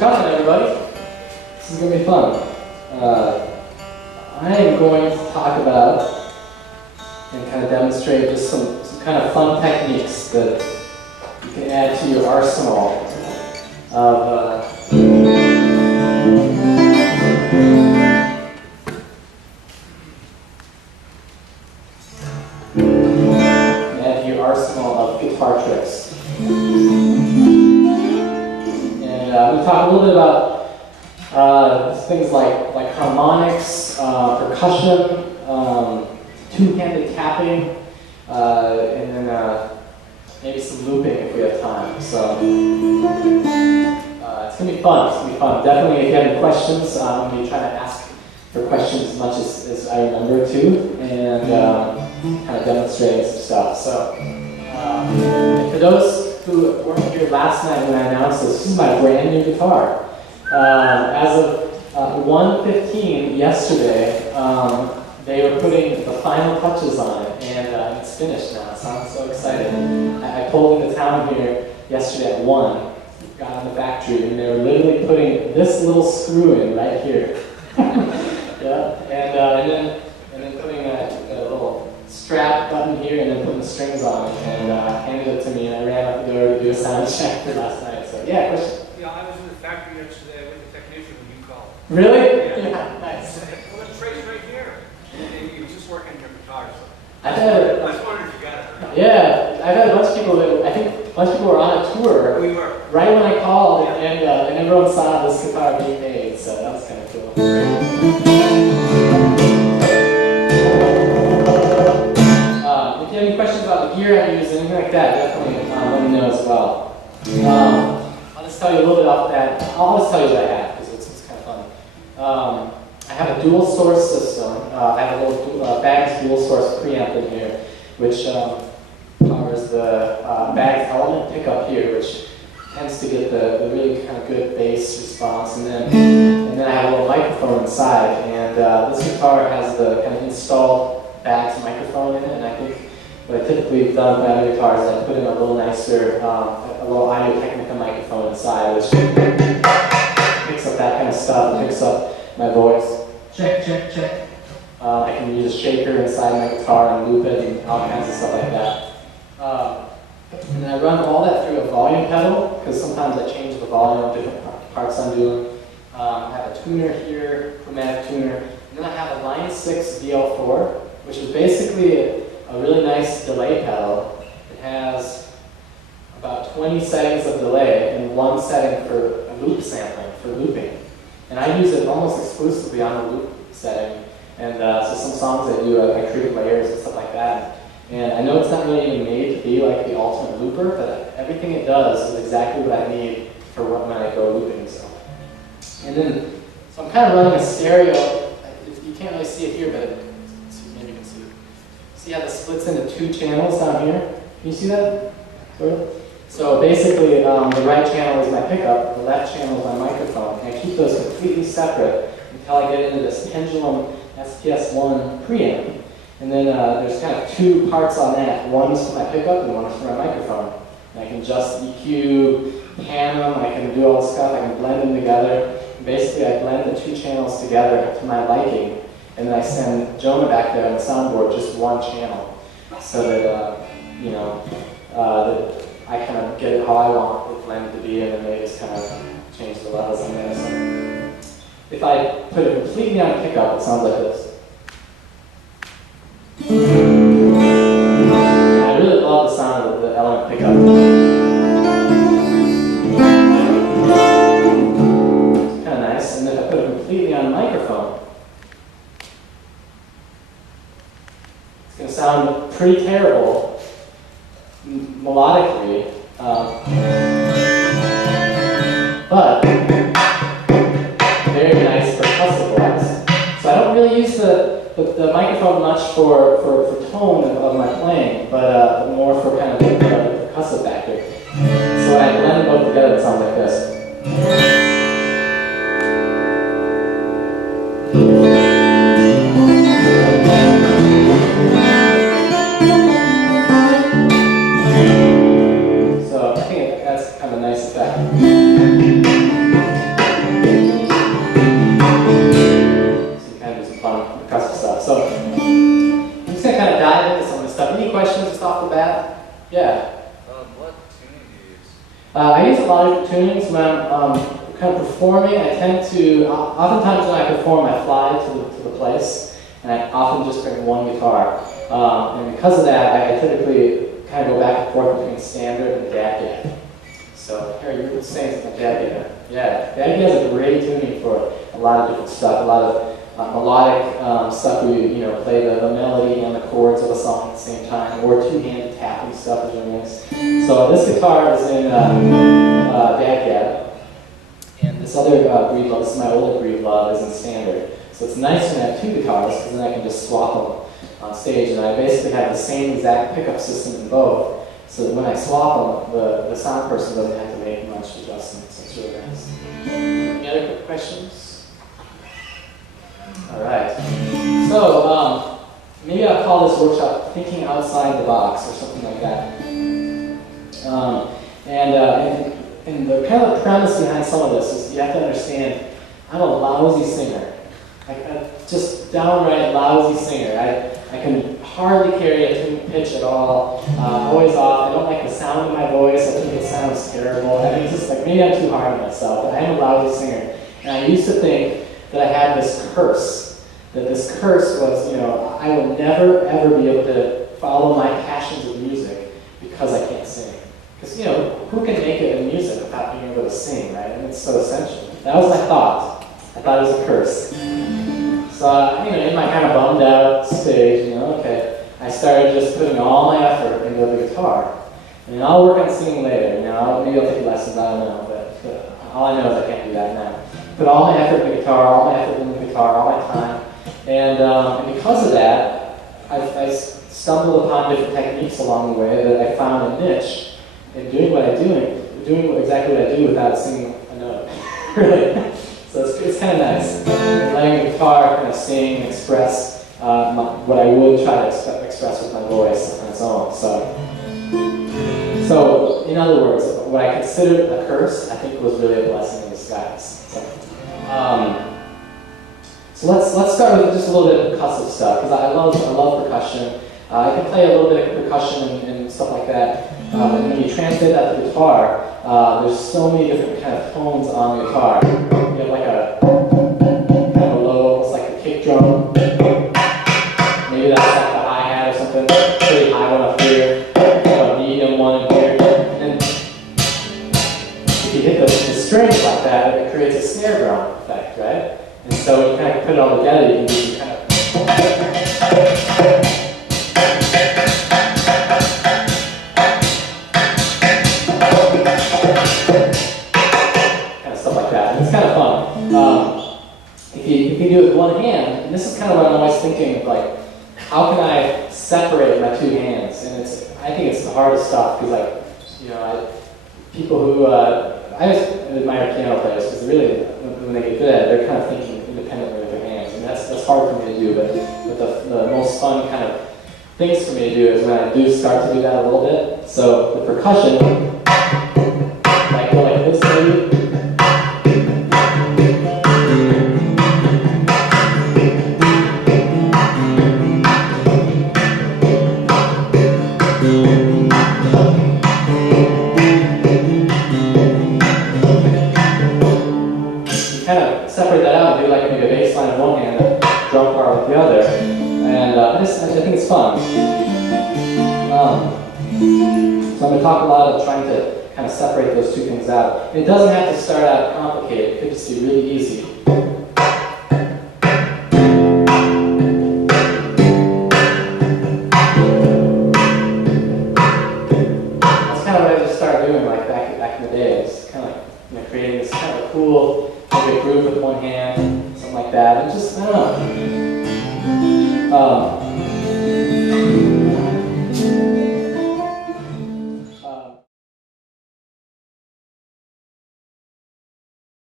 coming, everybody. This is going to be fun. I am going to talk about and kind of demonstrate just some kind of fun techniques that you can add to your arsenal of guitar tricks. And we'll talk a little bit about things like harmonics, percussion, two-handed tapping, and then maybe some looping if we have time. So it's going to be fun. It's going to be fun. Definitely, if you have any questions, I'm going to be trying to ask for questions as much as I remember to, and kind of demonstrating some stuff. So. And for those who weren't here last night when I announced this is my brand new guitar. As of 1:15 yesterday, they were putting the final touches on it, and it's finished now, so I'm so excited. I pulled into town here yesterday at 1, got in the factory, and they were literally putting this little screw in right here. Yeah, and then putting a little strap button here, and then putting the strings on it, and handed it to me, and I ran out the door to do a sound check for last night. So yeah, question? Yeah, I was in the factory yesterday with the technician when you called. Really? Yeah, nice. Well, it's right here. And you just working your guitar, so. I was wondering if you got it or not. Yeah, I've had a bunch of people that, I think a bunch of people were on a tour. We were. Right when I called, and everyone saw this guitar being made, so that was kind of cool. If you have any questions about the gear I use, anything like that, definitely let me know as well. I'll just tell you a little bit about that. I'll just tell you what I have, because it's kind of fun. I have a dual source system. I have a little Baggs dual source preamp in here, which powers the Baggs element pickup here, which tends to get the really kind of good bass response. And then I have a little microphone inside, and this guitar has the kind of installed Baggs microphone in it, and I think what I typically have done with my other guitars is I put in a little nicer, a little Audio-Technica microphone inside, which picks up that kind of stuff, and picks up my voice. Check, check, check. I can use a shaker inside my guitar and loop it and all kinds of stuff like that. And then I run all that through a volume pedal, because sometimes I change the volume of different parts I'm doing. I have a tuner here, chromatic tuner, and then I have a Line 6 DL4, which is basically a really nice delay pedal. It has about 20 settings of delay and one setting for loop sampling, for looping. And I use it almost exclusively on the loop setting. And so some songs I do, I create layers and stuff like that. And I know it's not really even made to be like the ultimate looper, but everything it does is exactly what I need for when I go looping. So I'm kind of running a stereo. You can't really see it here, but maybe you can see it. See how this splits into two channels down here? Can you see that? Sort of? So basically, the right channel is my pickup, the left channel is my microphone, and I keep those completely separate until I get into this Pendulum SPS1 preamp. And then there's kind of two parts on that. One is for my pickup and one is for my microphone. And I can just EQ, pan them, I can do all this stuff, I can blend them together. And basically, I blend the two channels together to my liking, and then I send Jonah back there on the soundboard just one channel, so that, that I kind of get it how I want it blended to be, and then they just kind of change the levels on there. So if I put it completely on pickup, it sounds like this. I really love the sound of the element pickup. It's kind of nice. And then if I put it completely on microphone, it's going to sound pretty terrible melodically, but very nice percussive wise. So I don't really use the microphone much for tone of my playing, but more for kind of the percussive factor. So when I blend them both together, it sounds like this. So I think that's kind of a nice effect. questions just off the bat? Yeah. What tuning do you use? I use a lot of different tunings when I'm kind of performing. I tend to, oftentimes when I perform, I fly to the place, and I often just bring one guitar. And because of that, I typically kind of go back and forth between standard and jazz. So here you were saying something jazz. Yeah, jazz has a great tuning for a lot of different stuff, a lot of melodic stuff where you play the melody and the chords of a song at the same time, or two-handed tapping stuff is really nice. So this guitar is in Dad, and this other breed love, this is my older breed love, is in standard. So it's nice when I have two guitars because then I can just swap them on stage, and I basically have the same exact pickup system in both. So that when I swap them, the sound person doesn't have to make much adjustments. So it's really nice. Any other quick questions? All right. So maybe I'll call this workshop "Thinking Outside the Box" or something like that. And the kind of the premise behind some of this is you have to understand I'm a lousy singer. I'm just downright lousy singer. I can hardly carry a tune pitch at all. Always off. I don't like the sound of my voice. I think it sounds terrible. I mean, it's just like maybe I'm too hard on myself, but I am a lousy singer. And I used to think that I had this curse. That this curse was, I will never ever be able to follow my passions of music because I can't sing. Because, who can make it in music without being able to sing, right? And it's so essential. That was my thought. I thought it was a curse. So, in my kind of bummed out stage, I started just putting all my effort into the guitar. And I'll work on singing later. Maybe I'll take lessons, I don't know. But all I know is I can't do that now. Put all my effort in the guitar, all my effort in the guitar, all my time. And because of that, I stumbled upon different techniques along the way that I found a niche in doing what I do, doing exactly what I do without singing a note. Really. So it's kind of nice. Letting the guitar kind of sing and express what I would try to express with my voice on its own. So in other words, what I considered a curse, I think was really a blessing in disguise. So let's start with just a little bit of percussive stuff, because I love percussion. I can play a little bit of percussion and stuff like that. And when you translate that to guitar, there's so many different kind of tones on the guitar. You have like a kind of a low, almost like a kick drum. Maybe that's like the hi-hat or something. Pretty high one up here. A medium one in here. And if you hit the strings like that, it creates a snare drum effect, right? And so when you kind of put it all together, you can do kind of stuff like that. And it's kind of fun. If you do it with one hand, and this is kind of what I'm always thinking of, like, how can I separate my two hands? And I think it's the hardest stuff because, people who I just admire piano players because really, when they get good at it, they're kind of thinking independently with their hands, and that's hard for me to do. But the most fun kind of things for me to do is when I do start to do that a little bit. So the percussion, I go like this maybe. Separate that out and do like maybe a bass line with one hand and a drum part with the other. And I think it's fun. So I'm going to talk a lot of trying to kind of separate those two things out. And it doesn't have to start out complicated. It could just be really easy. That's kind of what I just started doing like back in the day. Just kind of like creating this kind of a cool maybe a groove with one hand, something like that. And just, I don't know.